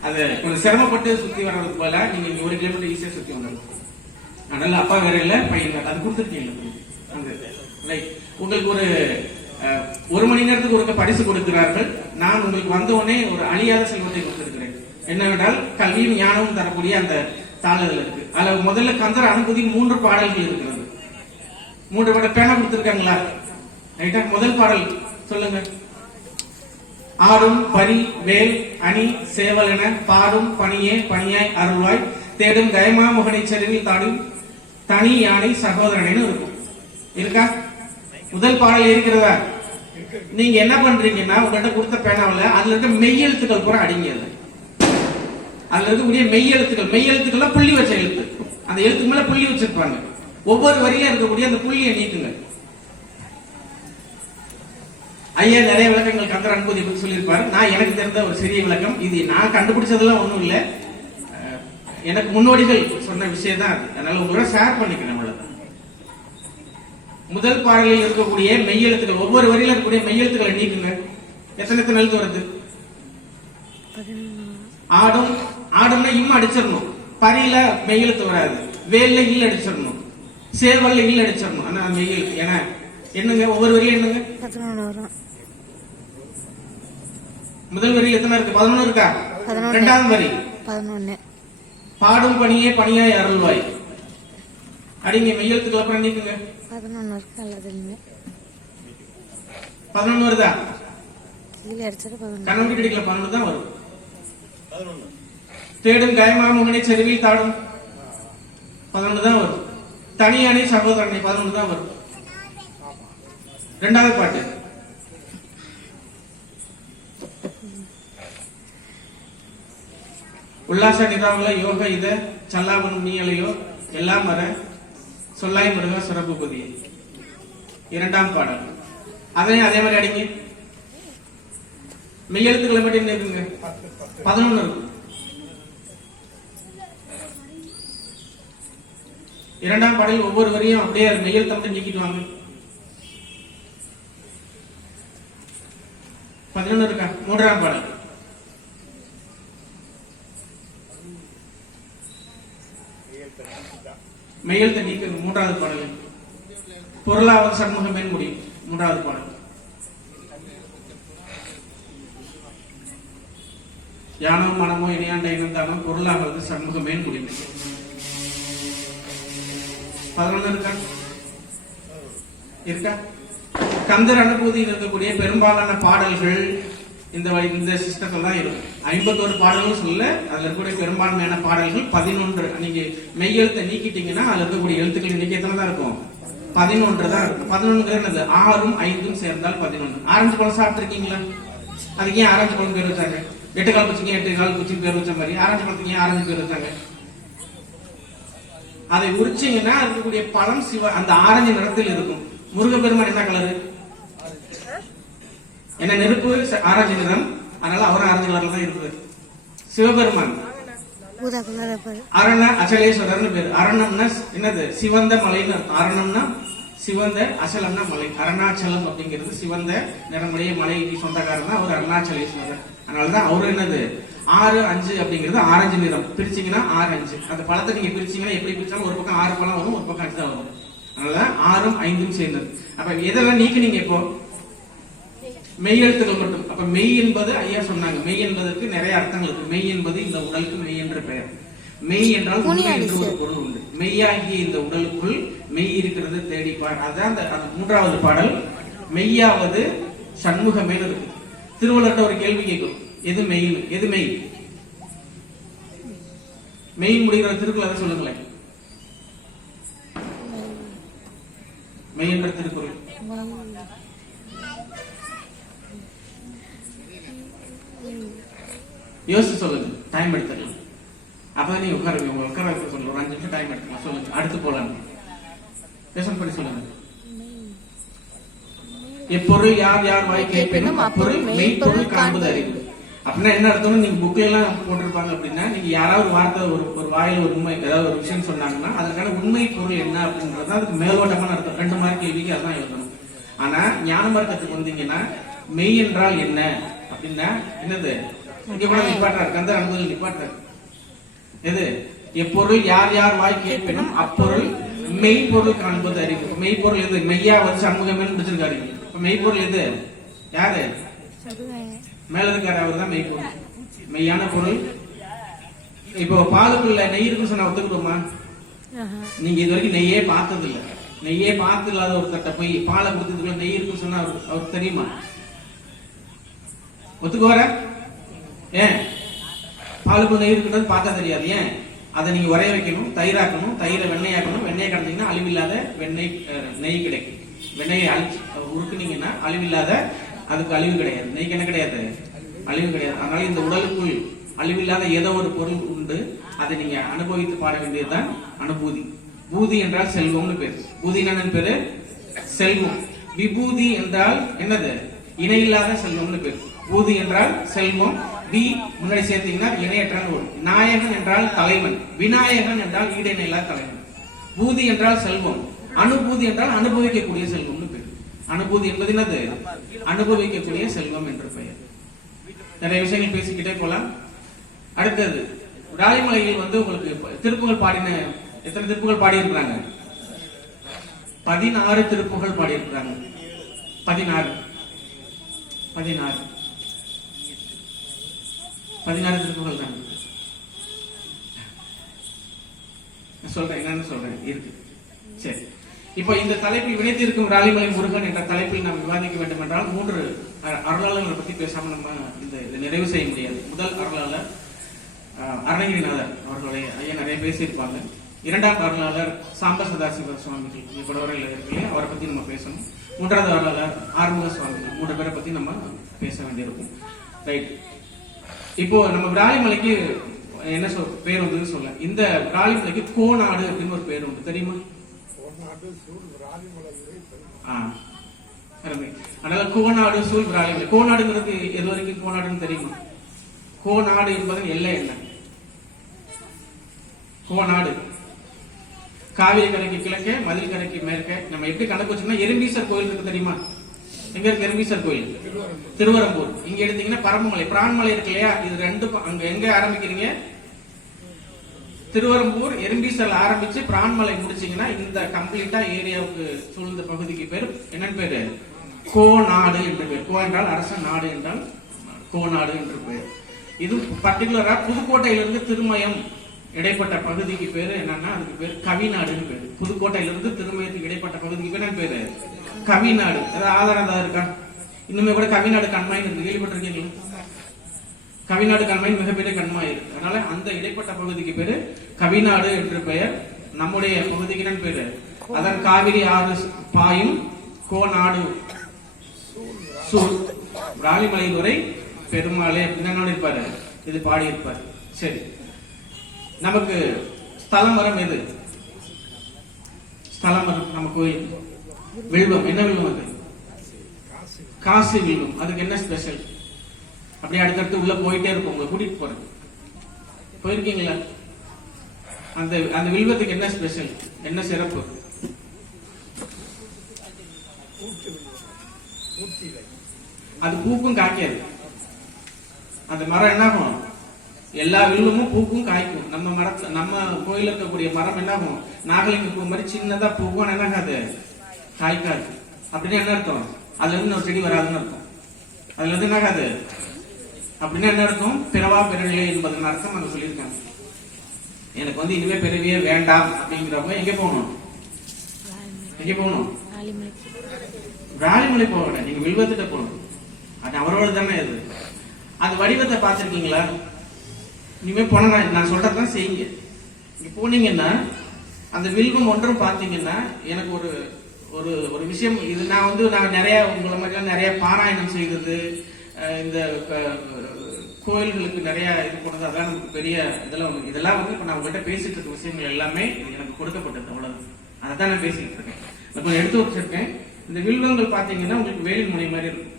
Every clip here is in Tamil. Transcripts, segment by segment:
அது கொஞ்சம் சிரமப்பட்டு சுத்தி வர்றதுக்கு போல நீங்க இங்க ஒரு கிலோமீட்டர் ஈஸியா சுத்தி வந்துடலாம் அதனால அப்பா வேற இல்ல பையன் அது கொடுத்துருக்கீங்க அந்த ரைட் உங்களுக்கு ஒரு அஹ், ஒரு மணி நேரத்துக்கு ஒருக்க பரிசு கொடுக்கிறார்கள். நான் உங்களுக்கு வந்த உடனே ஒரு அழியாத செல்வத்தை கொடுத்திருக்கிறேன். என்னவென்றால் கல்வியும் ஞானமும் தரக்கூடிய அந்த தாளர்கள் இருக்கு. அதுல முதல்ல கந்தர் அனுபதி மூன்று பாடல்கள் இருக்கிறது. மூன்று பாடல் பேனா கொடுத்திருக்காங்களா? ரைட்டா முதல் பாடல் சொல்லுங்க. ஆடும் பரி வேல் அணி சேவல் என பாடும் பணியே பணியாய் அருள்வாய். தேடும் கயமாமுகனை செருவில் தாடும் தனி யானை சகோதரனைன்னு இருக்கும். இருக்கா? முதல் பாடல் இருக்கிறதா நீங்க என்ன பண்றீங்கன்னா உங்கள்கிட்ட கொடுத்த பேனாவில் அதுல இருக்க மெய்யெழுத்துக்கள் கூட அடிங்க அதுல. இருக்கக்கூடிய மெய் எழுத்துக்கள் மெய் எழுத்துக்கள்லாம் புள்ளி வச்ச எழுத்து. அந்த எழுத்துக்கு மேல புள்ளி வச்சிருப்பாங்க. ஒவ்வொரு வரியில இருக்கக்கூடிய அந்த புள்ளியை நீக்குங்க. ஐயா நிறைய விளக்கங்கள் கந்தர் அனுபூதி பற்றி சொல்லியிருப்பாரு. நான் எனக்கு தெரிந்த ஒரு சிறிய விளக்கம். இது நான் கண்டுபிடிச்சதெல்லாம் ஒண்ணும் இல்ல. எனக்கு முன்னோடிகள் சொன்ன விஷயம் தான் அது. அதனால உங்களோட ஷேர் பண்ணிக்கிறேன் அவ்வளவுதான். முதல் பாடலில் இருக்கக்கூடிய மெய்யெழுத்துக்கள் ஒவ்வொரு வரியில இருக்கக்கூடிய மெய்யெழுத்துக்களை நீக்குங்க. எத்தனை எத்தனை எழுத்து வருது? ஆடும் ஆடும்னா இம்மா அடிச்சிடணும். பரியில மெய்யெழுத்து வராது. வேல்ல இல் அடிச்சிடணும். சேவல்ல இல் அடிச்சிடணும். ஆனா மெய்யெழுத்து. ஏன்னா என்னங்க? ஒவ்வொரு வரியும் என்னங்க? முதல் வரி எத்தனை இருக்கு? பதினொன்னு இருக்கா? பதினொன்னு. ரெண்டாவது வரி. பதினொன்று பாடும் பணியே பணியாய் அருள்வாய். அடிங்க மெய்யெழுத்துக்கள் அப்புறம் நீக்குங்க பதினொன்று இருக்கு அல்லது பதினொன்னு வருதா? கீழே அடிச்சது பதினொன்று கிடைக்கல பதினொன்று தான் வரும். தேடும் கயமா முகனை செருவில் தாடும். பதினொன்று தான் வரும். தனியானை சகோதரனை பதினொன்று தான் வரும். ரெண்டாவது பாட்டு. உல்லாச நிதாவுல யோக இத சல்லாபனும் நீயலையோ எல்லாம் வர சொல்லாய் முருகா சிறப்பு புதிய இரண்டாம் பாடல். அதையும் அதே மாதிரி அடிங்க. மெய்யெழுத்துக்களை மட்டும் என்ன இருக்குங்க? பதினொன்னு இருக்கு இரண்டாம் பாடல் ஒவ்வொரு வரையும் அப்படியே மெய்யெழுத்தை மட்டும் நீக்கிட்டு வாங்க. பதினொன்னு இருக்கா? மூன்றாம் பாடல். மெய்யெழுத்தை நீக்க மூன்றாவது பாடல். பொருளாவது சண்முகமே முடியும் மூன்றாவது பாடல். யானோ மனமோ இணையாண்ட இணைந்தானோ பொருளாவது சண்முகமே முடியும் பதினொன்னு இருக்கா? இருக்கா? கந்தர் அனுபூதியில் இருக்கக்கூடிய பெரும்பாலான பாடல்கள் இந்த இந்த சிஸ்டத்தில் தான் இருக்கும். ஐம்பத்தோரு பாடல்கள் சொல்ல அதுல இருக்கக்கூடிய பெரும்பான்மையான பாடல்கள் பதினொன்று நீங்க மெய்யெழுத்தை நீக்கிட்டீங்கன்னா அதுல இருக்கக்கூடிய எழுத்துக்கள் எண்ணிக்கை எத்தனை தான் இருக்கும்? பதினொன்று தான் இருக்கும். பதினொன்று என்னது? ஆறும் ஐந்தும் சேர்ந்தால் பதினொன்று. ஆரஞ்சு பழம் சாப்பிட்டுருக்கீங்களா? அதுக்கு ஏன் ஆரஞ்சு பழம் பேர் வச்சாங்க? எட்டு கால் பூச்சிக்கு எட்டு கால் பூச்சிக்கு பேர் வச்ச மாதிரி? ஆரஞ்சு பழத்துக்கு ஏன் ஆரஞ்சு பேர் வச்சாங்க? அதை உரிச்சீங்கன்னா இருக்கக்கூடிய பழம் சிவ அந்த ஆரஞ்சு நிறத்தில் இருக்கும். முருகப்பெருமான் என்ன கலரு என்ன நெருப்பு? ஆரஞ்சு நிறம். அதனால அவரும் ஆரஞ்சு கலர்ல தான் இருப்பாரு. சிவபெருமான். அரண அச்சலேஸ்வரர்னு பேரு. அரணம்னா என்னது? சிவந்த மலைன்னு அரணம்னா சிவந்த அசலம்னா மலை. அருணாச்சலம் அப்படிங்கிறது சிவந்த நிறமுடைய மலைக்கு சொந்தக்காரர் தான் அவர் அருணாச்சலேஸ்வரர். அதனாலதான் அவரு என்னது? ஆறு அஞ்சு அப்படிங்கிறது ஆரஞ்சு நிறம். பிரிச்சீங்கன்னா ஆறு அஞ்சு அந்த பழத்தை நீங்க பிரிச்சீங்கன்னா எப்படி பிரிச்சாலும் ஒரு பக்கம் ஆறு பழம் வரும் ஒரு பக்கம் அஞ்சு தான் வரும். அதனால ஆறும் ஐந்தும் சேர்ந்தது. அப்ப எதெல்லாம் நீக்குனீங்க இப்போ? மெய்யெழுத்துக்கள் மட்டும்? அப்ப மெய் என்பது ஐயா சொன்னாங்க. மெய் என்பதற்கு நிறைய அர்த்தங்கள் இருக்கு. மெய் என்பது இந்த உடலுக்கு மெய் என்ற பெயர். மெய் என்றால் உண்மை என்று ஒரு பொருள் உண்டு. மெய்யாகிய இந்த உடலுக்குள் மெய் இருக்கிறது தேடிப்பார் அதான் அந்த மூன்றாவது பாடல். மெய்யாவது சண்முகமேனு இருக்கு. திருவள்ளுவர்கிட்ட ஒரு கேள்வி கேட்கும் எது மெய் எது மெய்? மெய் முடிகிற திருக்குறள் அதை சொல்லுங்களேன். மெய். என்ற திருக்குறள். யோசிச்சு சொல்லுங்க. டைம் எடுத்துக்கலாம். அப்பதான் நீங்க உட்கார உங்க உட்கார வைக்க சொல்லுங்க. ஒரு அஞ்சு நிமிஷம் டைம் எடுத்துக்கலாம். சொல்லுங்க. அடுத்து போலாம் பேசன் பண்ணி சொல்லுங்க. எப்பொருள் யார் யார் வாய் கேட்பேனும் அப்பொருள் மெய்ப்பொருள் காண்பது அறிவு. அப்படின்னா என்ன அர்த்தம்னு நீங்க புக்ல எல்லாம் போட்டிருப்பாங்க அப்படின்னா நீங்க யாராவது வார்த்தை ஒரு ஒரு வாயில ஒரு உண்மை ஏதாவது ஒரு விஷயம் சொன்னாங்கன்னா அதற்கான உண்மை பொருள் என்ன அப்படின்றது அதுக்கு மேலோட்டமான அர்த்தம். ரெண்டு மார்க் கேள்விக்கு அதான் எழுதணும். ஆனா ஞான மார்க்கத்துக்கு வந்தீங்கன்னா மெய் என்றால் என்ன? அப்படின்னா என்னது? இங்க கூட நிப்பாட்டுறாரு கந்தர் அனுபவத்தில் நிப்பாட்டுறாரு. எது எப்பொருள் யார் யார் வாய் கேட்பினும் அப்பொருள் மெய்ப்பொருள் காண்பது அறிவு இப்ப மெய்ப்பொருள் எது? மெய்யா வந்து சண்முகமே முடிச்சிருக்காரு இப்ப மெய்ப்பொருள் எது? யாரு? மேல இருக்காரு அவர் தான் மெய்ப்பொருள். மெய்யான பொருள். இப்போ பாலுக்குள்ள நெய் இருக்குன்னு சொன்னா ஒத்துக்கிடுமா நீங்க இது வரைக்கும் நெய்யே பார்த்தது இல்ல நெய்யே பார்த்து இல்லாத ஒரு தட்டை போய் பாலை கொடுத்ததுக்குள்ள நெய் இருக்குன்னு சொன்னா அவர் தெரியுமா? ஒத்துக்குவார? ஏன்? பாலுக்குள்ள நெய் இருக்கிறது பார்த்தா தெரியாது. ஏன்? அதை நீங்க உரைய வைக்கணும் தயிராக்கணும் தயிரை வெண்ணெயாக்கணும் வெண்ணெயை கலந்தீங்கன்னா அழிவில்லாத வெண்ணெய் நெய் கிடைக்கும். வெண்ணெயை அழிச்சு உருக்குனீங்கன்னா அழிவில்லாத அதுக்கு அழிவு கிடையாது. நெய்க்கு என்ன கிடையாது? அழிவு கிடையாது. அதனால இந்த உடலுக்குள் அழிவில்லாத ஏதோ ஒரு பொருள் உண்டு. அதை நீங்க அனுபவித்து பாட வேண்டியதுதான் அனுபூதி. பூதி என்றால் செல்வம்னு பேர். பூதி என்னன்னு பேரு? செல்வம். விபூதி என்றால் என்னது? இணையில்லாத செல்வம்னு பேர். பூதி என்றால் செல்வம் வி முன்னாடி சேர்த்தீங்கன்னா இணையற்றான்னு வரும் நாயகன் என்றால் தலைவன். விநாயகன் என்றால் ஈடிணை தலைவன். பூதி என்றால் செல்வம். அனுபூதி என்றால் அனுபவிக்கக்கூடிய செல்வம்னு பேர். அனுபூதி என்பது என்னது? அனுபவிக்கக்கூடிய செல்வம் என்று பெயர். நிறைய விஷயங்கள் பேசிக்கிட்டே போலாம். அடுத்தது ராலிமலையில் வந்து உங்களுக்கு திருப்புகள் பாடின எத்தனை திருப்புகள் பாடியிருக்கிறாங்க? பதினாறு திருப்புகள் பாடியிருக்கிறாங்க. பதினாறு. பதினாறு. பதினாறு திருப்புகள் தான். சொல்றேன் என்னன்னு சொல்றேன். இருக்கு. சரி. இப்போ இந்த தலைப்பில் வினைத்திருக்கும் ராலிமலை முருகன் என்ற தலைப்பில் நாம் விவாதிக்க வேண்டும் என்றால் மூன்று அருளாளர்களை பத்தி பேசாம நம்ம இந்த இதை நிறைவு செய்ய முடியாது. முதல் அருளாளர் அஹ், அருணகிரிநாதர் அவர்களை. ஐயா நிறைய பேசியிருப்பாங்க. இரண்டாம் அருளாளர் சாம்ப சதாசிவ சுவாமிகள். இங்க குடவரையில் இருக்கு அவரை பத்தி நம்ம பேசணும். மூன்றாவது அருளாளர் ஆறுமுக சுவாமிகள். மூன்று பேரை பத்தி நம்ம பேச வேண்டியிருக்கும். ரைட். இப்போ நம்ம விராலிமலைக்கு என்ன சொல் பேர் வந்து சொல்ல இந்த விராலிமலைக்கு கோநாடு அப்படின்னு ஒரு பேர் உண்டு. தெரியுமா. அதனால கோநாடு சூழ் விராலிமலை. கோநாடுங்கிறது எது வரைக்கும் கோநாடுன்னு தெரியுமா? கோநாடு என்பதன் எல்லை என்ன? கோநாடு. காவிரி கரைக்கு கிழக்கே மதில் கரைக்கு மேற்கே. நம்ம எப்படி கணக்கு வச்சோம்னா எறும்பீசர் கோயில் இருக்கு தெரியுமா? எங்க இருக்கு எறும்பீசர் கோயில்? திருவரம்பூர். இங்க எடுத்தீங்கன்னா பரமமலை. பிரான்மலை இருக்கு இல்லையா? இது ரெண்டு அங்க எங்க ஆரம்பிக்கிறீங்க? திருவரம்பூர் எறும்பீசல் ஆரம்பிச்சு பிரான்மலை முடிச்சீங்கன்னா இந்த கம்ப்ளீட்டா ஏரியாவுக்கு சூழ்ந்த பகுதிக்கு பேர் என்னன்னு பேரு? கோநாடு என்று பேர். கோ என்றால் அரச நாடு என்றால் கோ நாடு என்று பேர். இது பர்டிகுலரா புதுக்கோட்டையிலிருந்து திருமயம் இடைப்பட்ட பகுதிக்கு பேரு என்னன்னா அதுக்கு பேர் கவிநாடுன்னு பேரு. புதுக்கோட்டையிலிருந்து திருமயத்துக்கு இடைப்பட்ட பகுதிக்கு பேர் என்ன பேரு? கவிநாடு. ஆதாரம் ஏதாவது இருக்கா இன்னுமே கூட கவிநாடு கண்மாயின் இருக்கு. கேள்விப்பட்டிருக்கீங்களா? கவிநாடு கண்மாயின் மிகப்பெரிய கண்மாய் அதனால அந்த இடைப்பட்ட பகுதிக்கு பேரு கவிநாடு என்று பெயர். நம்முடைய பகுதிக்கு என்னன்னு பேரு? அதன் காவிரி ஆறு பாயும் கோநாடு. சூழ். ராலிமலையில் வரை பெருமாளே அப்படின்னு இருப்பாரு இது பாடி இருப்பாரு சரி. நமக்கு ஸ்தலம் வரம் எது? ஸ்தலம் வரம். நம்ம கோயில். வில்வம். என்ன வில்வம் அது? காசு வில்வம். அதுக்கு என்ன ஸ்பெஷல் அப்படியே அடுத்தடுத்து உள்ள போயிட்டே இருக்கும். உங்களை கூட்டிட்டு போறது. போயிருக்கீங்களா? அந்த அந்த வில்வத்துக்கு என்ன ஸ்பெஷல் என்ன சிறப்பு? அது பூக்கும் காய்க்காது. அந்த மரம் என்ன ஆகும்? எல்லா வில்வமும் பூக்கும் காய்க்கும். நம்ம மரத்துல நம்ம கோயில இருக்கக்கூடிய மரம் என்ன ஆகும்? நாகலிங்க பூ மாதிரி சின்னதா பூக்கும். ஆனா என்ன ஆகாது காய்க்காது அப்படின்னு என்ன அர்த்தம்? அதுல இருந்து ஒரு செடி வராதுன்னு அர்த்தம். அதுல இருந்து என்ன ஆகாது அப்படின்னா என்ன அர்த்தம்? பிறவா பிறவியே என்பதன் அர்த்தம் அங்க சொல்லியிருக்காங்க. எனக்கு வந்து இனிமே பிறவியே வேண்டாம் அப்படிங்கிறப்ப எங்க போகணும்? எங்க போகணும்? ராலிமலை போக வேண்டாம். நீங்க வில்வத்திட்ட போகணும். அது அவரோட தானே இது. அந்த வடிவத்தை பார்த்துருக்கீங்களா? இனிமே போனா நான் நான் சொல்றதுதான் செய்யுங்க. இங்க போனீங்கன்னா அந்த வில்வம் ஒன்றும் பார்த்தீங்கன்னா எனக்கு ஒரு ஒரு ஒரு விஷயம். இது நான் வந்து நான் நிறைய உங்களை மாதிரிலாம் நிறைய பாராயணம் செய்கிறது இந்த கோயில்களுக்கு நிறைய இது போனது அதெல்லாம் நமக்கு பெரிய இதெல்லாம் இதெல்லாம் வந்து இப்போ நான் உங்கள்கிட்ட பேசிட்டு இருக்க விஷயங்கள் எல்லாமே எனக்கு கொடுக்கப்பட்டது அவ்வளவு அதை தான் நான் பேசிட்டு இருக்கேன். இப்போ எடுத்து வச்சிருக்கேன். இந்த வில்வங்கள் பார்த்தீங்கன்னா உங்களுக்கு வேலின் முனை மாதிரி இருக்கும்.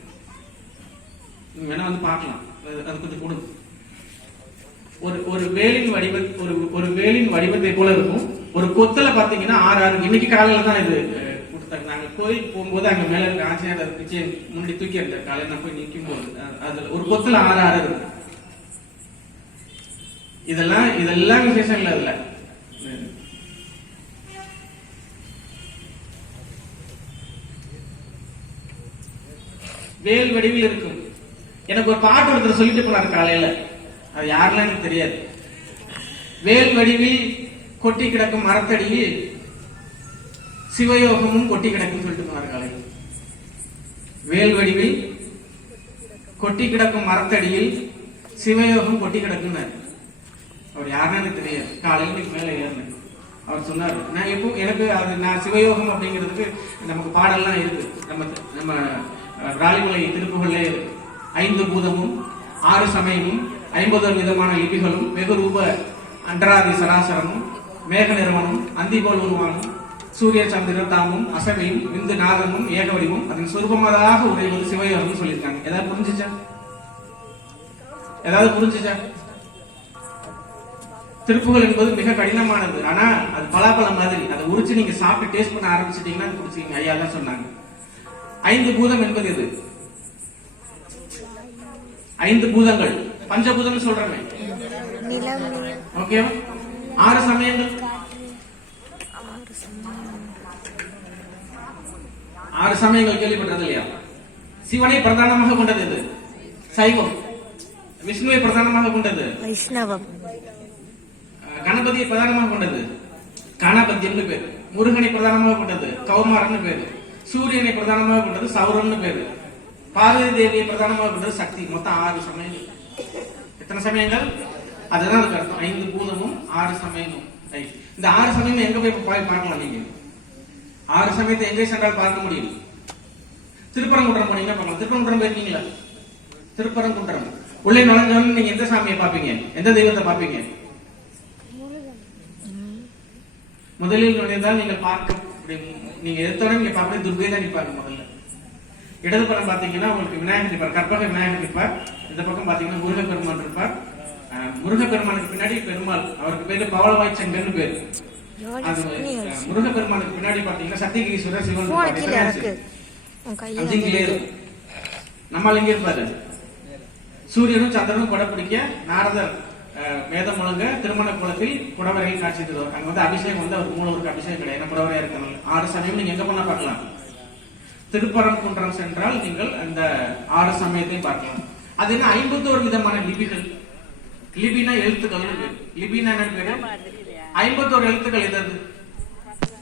நீங்க வேணா வந்து பார்க்கலாம். அது கொஞ்சம் கொடுங்க. ஒரு ஒரு வேலின் வடிவ ஒரு ஒரு வேலின் வடிவத்தை போல இருக்கும். ஒரு கொத்தலை பார்த்தீங்கன்னா ஆறு ஆறு. இன்னைக்கு காலையில தான் இது கொடுத்தாங்க நாங்க கோயில் போகும்போது அங்க மேல இருக்க ஆசையாக இருந்துச்சு முன்னாடி தூக்கி அந்த காலையில நான் போய் நிற்கும் போது அதில் ஒரு கொத்தில் ஆறு ஆறு இருக்கும் இதெல்லாம் இதெல்லாம் விசேஷம் இல்லை அதில். வேல் வடிவில் இருக்கும். எனக்கு ஒரு பாட்டு ஒருத்தர் சொல்லிட்டு போனாரு காலையில. அது யாருலாம் எனக்கு தெரியாது. வேல் வடிவில் கொட்டி கிடக்கும் மரத்தடியில் சிவயோகமும் கொட்டி கிடக்கும் சொல்லிட்டு போனாரு காலையில் வேல் வடிவில் கொட்டி கிடக்கும் மரத்தடியில் சிவயோகம் கொட்டி கிடக்குன்னாரு அவர் யாருன்னு தெரியாது. காலையில் மேலே மேல அவர் சொன்னார் நான் எப்போ எனக்கு அது நான் சிவயோகம் அப்படிங்கிறதுக்கு நமக்கு பாடல்லாம் இருக்கு. நம்ம நம்ம ராலிமலை திருப்புகள்ல ஐந்து பூதமும் ஆறு சமயமும் ஐம்பது விதமான லிபிகளும் வெகு ரூப அன்றாதி சராசரமும் மேக நிறுவனம் அந்திபோல் உருவானும் சூரிய சந்திர தாமும் அசவையும் விந்து நாதமும் ஏக வடிவும் அதன் சொருபமதாக உடையவது சிவயோகம் சொல்லியிருக்காங்க. ஏதாவது புரிஞ்சுச்சா? ஏதாவது புரிஞ்சுச்சா? திருப்புகள் என்பது மிக கடினமானது. ஆனா அது பலாப்பழம் மாதிரி. அதை உரிச்சு நீங்க சாப்பிட்டு டேஸ்ட் பண்ண ஆரம்பிச்சிட்டீங்கன்னா குடிச்சீங்க ஐயா தான் சொன்னாங்க. ஐந்து பூதம் என்பது எது? ஐந்து பூதங்கள். பஞ்சபூதம் நீர் ஓகேவா ஆறு சமயங்கள் ஆறு சமயம் ஆறு சமயங்கள் கேள்விப்பட்டது இல்லையா சிவனை பிரதானமாக கொண்டது எது சைவம் விஷ்ணுவை பிரதானமாக கொண்டது வைஷ்ணவம் கணபதியை பிரதானமாக கொண்டது கணபதியம்னு பேரு முருகனை பிரதானமாக கொண்டது கௌமாரன்னு பேரு சூரியனை பிரதானமாக கொண்டது சௌரம்னு பேரு பார்வதி தேவியை பிரதானமாக கொண்டது சக்தி மொத்தம் ஆறு சமயங்கள் எத்தனை சமயங்கள் அதுதான் அதுக்கு அர்த்தம் ஐந்து பூதமும் ஆறு சமயமும். இந்த ஆறு சமயம் எங்க போய் போய் பார்க்கலாம் நீங்க ஆறு சமயத்தை எங்கே சென்றால் பார்க்க முடியும்? திருப்பரங்குன்றம் போனீங்கன்னா பார்க்கலாம். திருப்பரங்குன்றம் போயிருக்கீங்களா? திருப்பரங்குன்றம். உள்ளே நுழைஞ்சவங்க நீங்க எந்த சாமியை பார்ப்பீங்க? எந்த தெய்வத்தை பார்ப்பீங்க? முதலில் நுழைந்தால் நீங்க பார்க்க நீங்க எடுத்தோட நீங்க பார்க்க துர்கை தான் நிப்பாங்க முதல்ல. இடது பக்கம் பாத்தீங்கன்னா உங்களுக்கு விநாயகர் நிற்பார். கற்பக விநாயகர் நிற்பார். இந்த பக்கம் பாத்தீங்கன்னா முருகப்பெருமான் இருப்பார் அஹ், முருகப்பெருமானுக்கு பின்னாடி பெருமாள். அவருக்கு பேரு பவளவாய் செங்கன்னு பேரு. முருகப்பெருமானுக்கு பின்னாடி பாத்தீங்கன்னா சத்தியகிரீஸ்வரர் சிவன் போன இருப்பார். கீழே எத்தனை இருக்கு. ஆச்சு? உன் கையில அஞ்சு கிலோ இருக்கும். நம்மால் எங்க இருப்பாரு. சூரியனும் சந்திரனும் கொடை பிடிக்க நாரதர் அஹ், வேதம் முழங்க திருமண குளத்தில் புடவரையில் காட்சி தருவார் அங்க வந்து அபிஷேகம் வந்து அவர் மூலவருக்கு அபிஷேகம் கிடையாது. புடவரையா இருக்கணும்? ஆறு சமயம் நீங்க எங்க பண்ண பார்க்கலாம். திருப்பரங்குன்றம் சென்றால் நீங்கள் அந்த ஆறு சமயத்தையும் பார்க்கலாம். அது என்ன ஐம்பத்தோரு விதமான லிபிகள். லிபினா எழுத்துக்கள் லிபினா என்ன பேரு ஐம்பத்தோரு எழுத்துக்கள் எது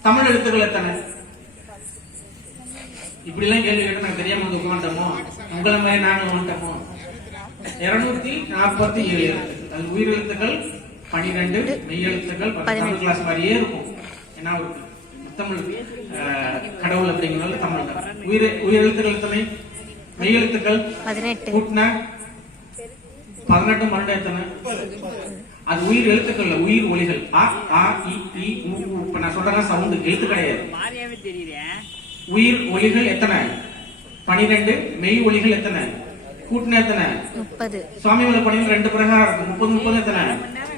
தமிழ் எழுத்துக்கள் எத்தனை? இப்படி எல்லாம் கேள்வி கேட்டு நான் தெரியாம வந்து உட்காந்துட்டோமோ உங்களை மாதிரி நானும் வந்துட்டோமோ இருநூத்தி நாற்பத்தி ஏழு எழுத்துக்கள். அது உயிரெழுத்துக்கள் பனிரெண்டு மெய் எழுத்துக்கள் தமிழ் கிளாஸ் மாதிரியே இருக்கும். ஏன்னா ஒரு தமிழ் கடவுள் அப்படிங்கிறதுல தமிழ் தான். உயிர் உயிரெழுத்துக்கள் எத்தனை? மெய் எழுத்துக்கள். பதினெட்டு. கூட்டின பதினெட்டு மறுபடியும் எத்தனை? அது உயிர் எழுத்துக்கள்ல உயிர் ஒலிகள். அ ஆ இ இ உ ஊ. இப்ப நான் சொல்றேன் சவுண்ட் எழுத்து கிடையாது. உயிர் ஒலிகள் எத்தனை? பனிரெண்டு. மெய் ஒலிகள் எத்தனை? கூட்டின எத்தனை? முப்பது. சுவாமிமலை படிகள் ரெண்டு பிரகாரம். இருக்கு முப்பது முப்பது எத்தனை?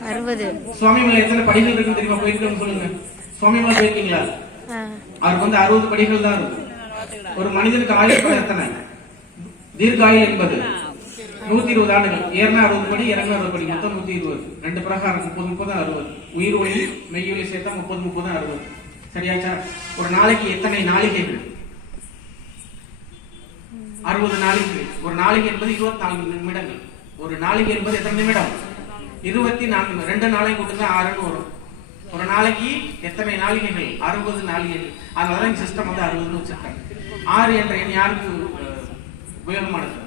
அறுபது. சுவாமிமலை எத்தனை படிகள் இருக்குன்னு தெரியுமா? போயிருக்கோம்னு சொல்லுங்க. சுவாமிமலை போயிருக்கீங்களா? ஆ, அவருக்கு வந்து அறுபது படிகள் தான் இருக்கும் ஒரு மனிதனுக்கு ஆயுள் எத்தனை? தீர்க்காயுள் என்பது நூத்தி இருபது ஆண்டுகள். ஏறினா அறுபது படி இறங்கினா அறுபது படி. மொத்தம் நூத்தி இருபது. ரெண்டு பிரகாரம் முப்பது முப்பது அறுபது. உயிர் ஒளி மெய்யொலி சேர்த்தா முப்பது முப்பது அறுபது. சரியாச்சா? ஒரு நாளைக்கு எத்தனை நாளிகைகள்? அறுபது நாளைக்கு ஒரு நாளைக்கு என்பது இருபத்தி நான்கு நிமிடங்கள். ஒரு நாளைக்கு என்பது எத்தனை நிமிடம்? இருபத்தி நான்கு ரெண்டு நாளைக்கு கொடுத்தா ஆறுன்னு வரும். ஒரு நாளைக்கு எத்தனை நாளிகைகள்? அறுபது நாளிகைகள். அதனால சிஸ்டம் வந்து அறுபதுன்னு வச்சிருக்காங்க. ஆறு என்ற எண் யாருக்கு உபயோகமானது?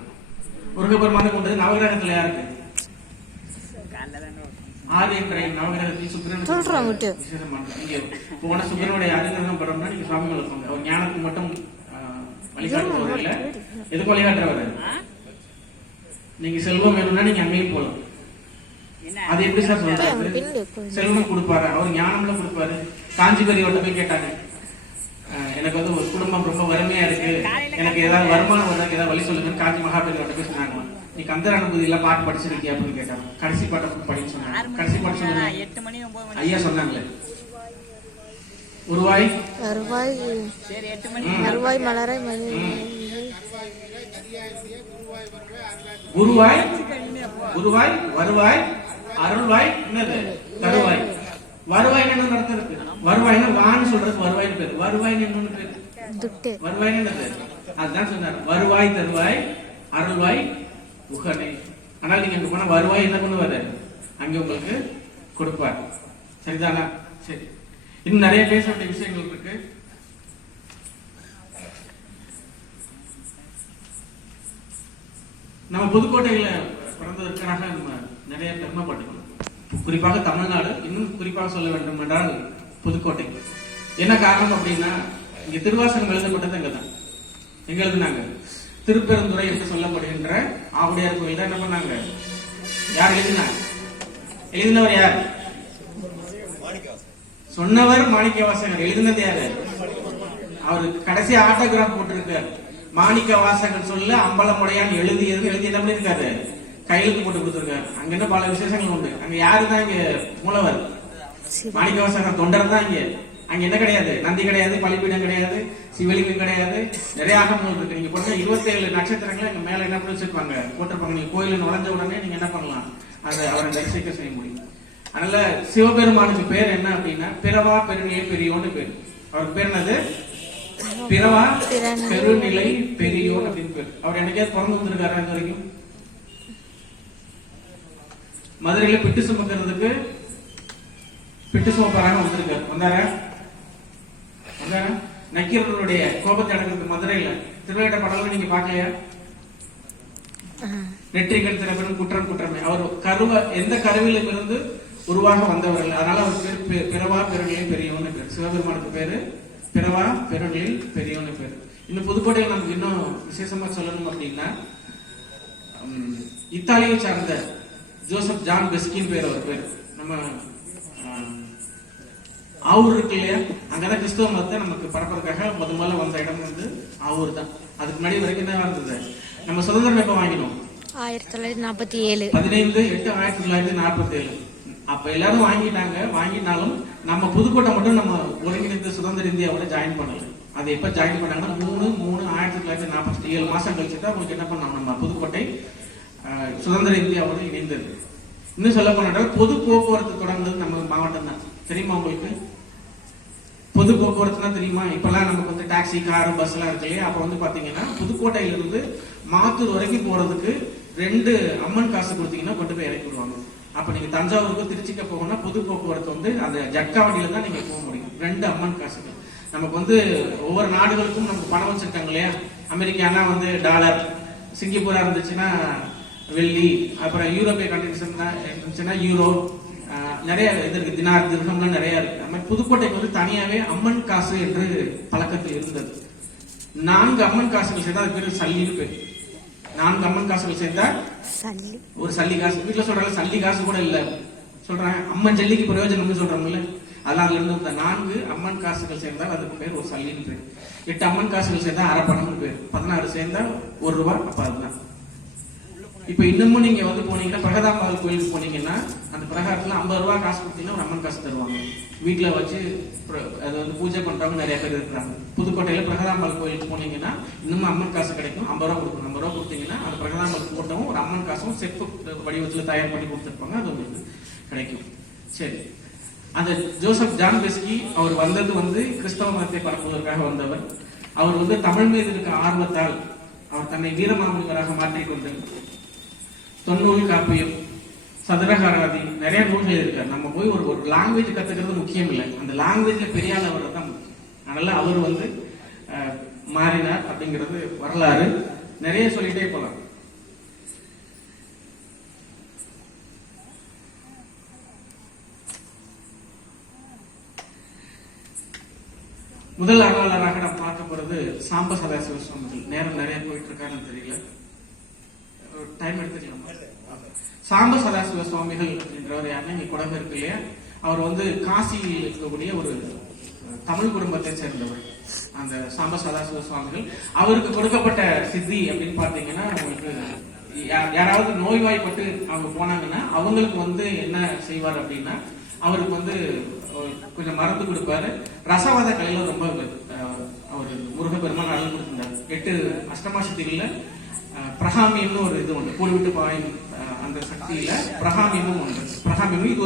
முருகபெருமானுக்கு கொண்டது. நவகிரகத்துல யாருக்கு? என்ற எண் நவகிரகத்தில் சுக்கிரனுக்கு சொல்றேன் விட்டு. நீங்க போன சுக்கிரனுடைய அனுகிரகம் பெறணும்னா நீங்க சுவாமிகளை இருப்பாங்க அவர் ஞானத்துக்கு மட்டும் வழிகாட்டுறவர் இல்ல எதுக்கு வழிகாட்டுறவர்? நீங்க செல்வம் வேணும்னா நீங்க அங்கேயும் போகலாம் என்ன? அது எப்படி சார் கொஞ்சம். செல்வம் கொடுப்பாரு. அவர் ஞானம்ல கொடுப்பாரு. காஞ்சி பெரியவர்கிட்ட போய் கேட்டாங்க எனக்கு வந்து ஒரு குடும்பம் ரொம்ப வறுமையா இருக்கு. எனக்கு ஏதாவது வருமானம் வர்றதுக்கு ஏதாவது வழி சொல்லுங்கன்னு காஞ்சி மகாபெரியவர்கிட்ட போய் சொன்னாங்க. நீ கந்தர் அனுபூதி எல்லாம் பாட்டு படிச்சிருக்கியா அப்படின்னு கேட்டாங்க கடைசி பாட்டை படின்னு சொன்னாங்க. கடைசி மணி பாட்டு சொன்னாங்க ஐயா சொன்னாங்களே. உருவாய் ம். வருவாய் மலரை மணி. குருவாய் குருவாய் வருவாய் அருள்வாய் என்னது? தருவாய். வருவாய் என்ன அர்த்தம் இருக்கு? வருவாய்னா வான்னு சொல்றதுக்கு வருவாய்னு பேரு. வருவாய்னு என்னன்னு பேரு? துட்டு. வருவாய்னு என்னது? அதுதான் சொன்னார். வருவாய் தருவாய் அருள்வாய் உகனை. ஆனால் நீங்க அங்க போனா வருவாய் என்ன பண்ணுவாரு? அங்க உங்களுக்கு கொடுப்பார். சரிதானா? சரி. இன்னும் நிறைய பேச வேண்டிய விஷயங்கள் இருக்கு. நம்ம புதுக்கோட்டையில பிறந்ததற்காக நம்ம நிறைய பெருமைப்பட்டுக்கணும். குறிப்பாக தமிழ்நாடு இன்னும் குறிப்பாக சொல்ல வேண்டும் என்றால் புதுக்கோட்டை. என்ன காரணம் அப்படின்னா இங்க திருவாசகம் எழுதப்பட்டது அங்கதான். எங்க எழுதுனாங்க திருப்பெருந்துறை என்று சொல்லப்படுகின்ற ஆவுடையார் கோயில் தான் என்ன பண்ணாங்க? யார் எழுதினாங்க? எழுதினவர் யார்? சொன்னவர் மாணிக்க வாசகர் எழுதினது யாரு? அவர் கடைசி ஆட்டோகிராஃப் போட்டிருக்காரு. மாணிக்க வாசகர் சொல்ல அம்பலமுடையான் எழுதியது எழுதி என்ன பண்ணிருக்காரு? கையெழுத்து போட்டு கொடுத்துருக்காரு. அங்க என்ன பல விசேஷங்கள் உண்டு. அங்க யாரு தான் இங்க மூலவர்? மாணிக்க வாசகர் தொண்டர் தான் இங்க. அங்க என்ன கிடையாது? நந்தி கிடையாது பலிபீடம் கிடையாது சிவலிங்கம் கிடையாது. நிறைய ஆகமங்கள் இருக்கு. நீங்க போனா இருபத்தி ஏழு நட்சத்திரங்களை எங்க மேல என்ன பண்ணி வச்சிருப்பாங்க? போட்டிருப்பாங்க. நீங்க கோயில நுழைஞ்ச உடனே நீங்க என்ன பண்ணலாம்? அதை அவரை தரிசிக்க செய்ய முடியும். அதனால சிவபெருமானுக்கு பேர் என்ன அப்படின்னா பிறவா பெருநிலை பெரியோன்னு பேர். அவருக்கு பேர் என்னது? பிறவா பெருநிலை பெரியோன் அப்படின்னு பேர். அவர் என்னைக்கே பிறந்து வந்திருக்காரு இது வரைக்கும்? மதுரையில பிட்டு சுமக்கிறதுக்கு பிட்டு சுமப்பாராக வந்திருக்காரு. வந்தாரா? நக்கீரனுடைய கோபத்தை அடக்கிறது மதுரையில திருவிழா படம்லாம் நீங்க பார்க்கலையா? ஆ, நெற்றிகள் திறப்பெரும் குற்றம் குற்றமே. அவர் கருவ எந்த கருவிலும் இருந்து உருவாக வந்தவர் இல்லை அதனால அவர் பேர் பிறவா பெருநிலை பெரியவன்னு பேர். சிவபெருமானுக்கு பேரு பிறவா பெருநிலை பெரியவன்னு பேர். இன்னும் புதுக்கோட்டையில் நமக்கு இன்னும் விசேஷமா சொல்லணும் அப்படின்னா இத்தாலியை சார்ந்த ஜோசப் ஜான் பெஸ்கின் பேர் அவர் பேர். நம்ம ஆவூர் இருக்கு இல்லையா? அங்கதான் கிறிஸ்தவ மதத்தை நமக்கு பரப்புறதுக்காக முத முதல்ல வந்த இடம் வந்து ஆவூர் தான். அதுக்கு முன்னாடி வரைக்கும் என்ன இருந்தது நம்ம சுதந்திரம் எப்ப வாங்கினோம்? ஆயிரத்தி தொள்ளாயிரத்தி நாற்பத்தி ஏழு. பதினைந்து எட்டு ஆயிரத்தி தொள்ளாயிரத்தி நாற்பத்தி ஏழு அப்ப எல்லாரும் வாங்கிட்டாங்க. வாங்கினாலும் நம்ம புதுக்கோட்டை மட்டும் நம்ம ஒருங்கிணைந்த சுதந்திர இந்தியாவோட ஜாயின் பண்ணல. அது எப்ப ஜாயின் பண்ணாங்கன்னா மூணு மூணு ஆயிரத்தி தொள்ளாயிரத்தி நாற்பத்தி ஏழு மாசம் கழிச்சு தான் உங்களுக்கு என்ன பண்ணோம் நம்ம புதுக்கோட்டை சுதந்திர இந்தியாவோட இணைந்தது. இன்னும் சொல்ல போனா பொது போக்குவரத்து தொடர்ந்தது நம்ம மாவட்டம் தான். தெரியுமா உங்களுக்கு? பொது போக்குவரத்துனா தெரியுமா? இப்பெல்லாம் நமக்கு வந்து டாக்ஸி கார் பஸ் எல்லாம் இருக்கு இல்லையா? அப்ப வந்து பாத்தீங்கன்னா புதுக்கோட்டையிலிருந்து மாத்தூர் வரைக்கும் போறதுக்கு ரெண்டு அம்மன் காசு கொடுத்தீங்கன்னா கொண்டு போய் இறக்கி விடுவாங்க. அப்ப நீங்க தஞ்சாவூருக்கு திருச்சிக்கு போகணும்னா பொது போக்குவரத்து வந்து அந்த ஜட்கா வண்டியில தான் நீங்க போக முடியும். ரெண்டு அம்மன் காசுகள். நமக்கு வந்து ஒவ்வொரு நாடுகளுக்கும் நமக்கு பணம் வச்சிருக்காங்க இல்லையா? அமெரிக்கானா வந்து டாலர் சிங்கப்பூரா இருந்துச்சுன்னா வெள்ளி அப்புறம் யூரோப்பிய கண்ட்ரிஸ் இருந்துச்சுன்னா யூரோ நிறைய இது இருக்கு. தினார் திருகம்லாம் நிறைய இருக்கு. மாதிரி புதுக்கோட்டைக்கு வந்து தனியாவே அம்மன் காசு என்று பழக்கத்தில் இருந்தது. நான்கு அம்மன் காசுகள் சேர்ந்தா அது பேரு சல்லின்னு பேர். நான்கு அம்மன் காசுகள் சேர்ந்தா ஒரு சல்லி காசு. வீட்டுல சொல்றாங்க சல்லி காசு கூட இல்ல. சொல்றாங்க அம்மன் ஜல்லிக்கு பிரயோஜனம்னு சொல்றோம்ல. அதெல்லாம் அதுல இருந்து நான்கு அம்மன் காசுகள் சேர்ந்தால் அதுக்கு பேர் ஒரு சல்லின்னு பேர். எட்டு அம்மன் காசுகள் சேர்ந்தா அரை பணம்னு பேர். பதினாறு சேர்ந்தா ஒரு ரூபாய் அப்ப அதுதான். இப்ப இன்னமும் நீங்க வந்து போனீங்கன்னா பிரகதாம்பாள் கோயிலுக்கு போனீங்கன்னா அந்த பிரகாரத்துல ஐம்பது ரூபாய் காசு கொடுத்தீங்கன்னா ஒரு அம்மன் காசு தருவாங்க. வீட்டுல வச்சு அது வந்து பூஜை பண்றவங்க நிறைய பேர் இருக்கிறாங்க. புதுக்கோட்டையில பிரகதாம்பாள் கோயிலுக்கு போனீங்கன்னா இன்னமும் அம்மன் காசு கிடைக்கும். ஐம்பது ரூபா கொடுக்கணும். ஐம்பது ரூபா கொடுத்தீங்கன்னா அந்த பிரகதாம்பாள் போட்டவும் ஒரு அம்மன் காசும் செப்பு வடிவத்துல தயார் பண்ணி கொடுத்துருப்பாங்க. அது உங்களுக்கு கிடைக்கும். சரி. அந்த ஜோசப் ஜான் பெஸ்கி அவர் வந்தது வந்து கிறிஸ்தவ மதத்தை பரப்புவதற்காக வந்தவர். அவர் வந்து தமிழ் மீது இருக்க ஆர்வத்தால் அவர் தன்னை வீரமாமுனிவராக மாற்றிக்கொண்டு தொன்னூல் காப்பியம் சதுரகாராதி நிறைய நூல்கள் இருக்கு. நம்ம போய் ஒரு ஒரு லாங்குவேஜ் கத்துக்கிறது முக்கியம் இல்லை. அந்த லாங்குவேஜ்ல பெரிய ஆள் அவர் தான் முக்கியம். அதனால அவர் வந்து அஹ், மாறினார் அப்படிங்கிறது வரலாறு. நிறைய சொல்லிட்டே போலாம். முதல் அருளாளராக நான் பார்க்க போறது சாம்ப சதாசிவ சுவாமிகள். நேரம் நிறைய போயிட்டு இருக்காருன்னு தெரியல. டைம் எடுத்துக்கலாமா சாம்ப சதாசிவ சுவாமிகள் அப்படின்றவர் யாருன்னா இங்க குடம்பு இருக்கு இல்லையா? அவர் வந்து காசியில் இருக்கக்கூடிய ஒரு தமிழ் குடும்பத்தை சேர்ந்தவர். அந்த சாம்ப சதாசிவ சுவாமிகள். அவருக்கு கொடுக்கப்பட்ட சித்தி அப்படின்னு பாத்தீங்கன்னா உங்களுக்கு யாராவது நோய்வாய்ப்பட்டு அவங்க போனாங்கன்னா அவங்களுக்கு வந்து என்ன செய்வார் அப்படின்னா அவருக்கு வந்து கொஞ்சம் மருந்து கொடுப்பாரு. ரசவாத கலையில ரொம்ப அவர் முருகப்பெருமான் அருள் கொடுத்திருந்தார். எட்டு அஷ்டமா சித்திகள்ல பிரகாமியம்னு ஒரு இது ஒன்று கூடு பாயும் அந்த சக்தியில பிரகாமியமும் ஒன்று. பிரகாமியமும் இது ஒரு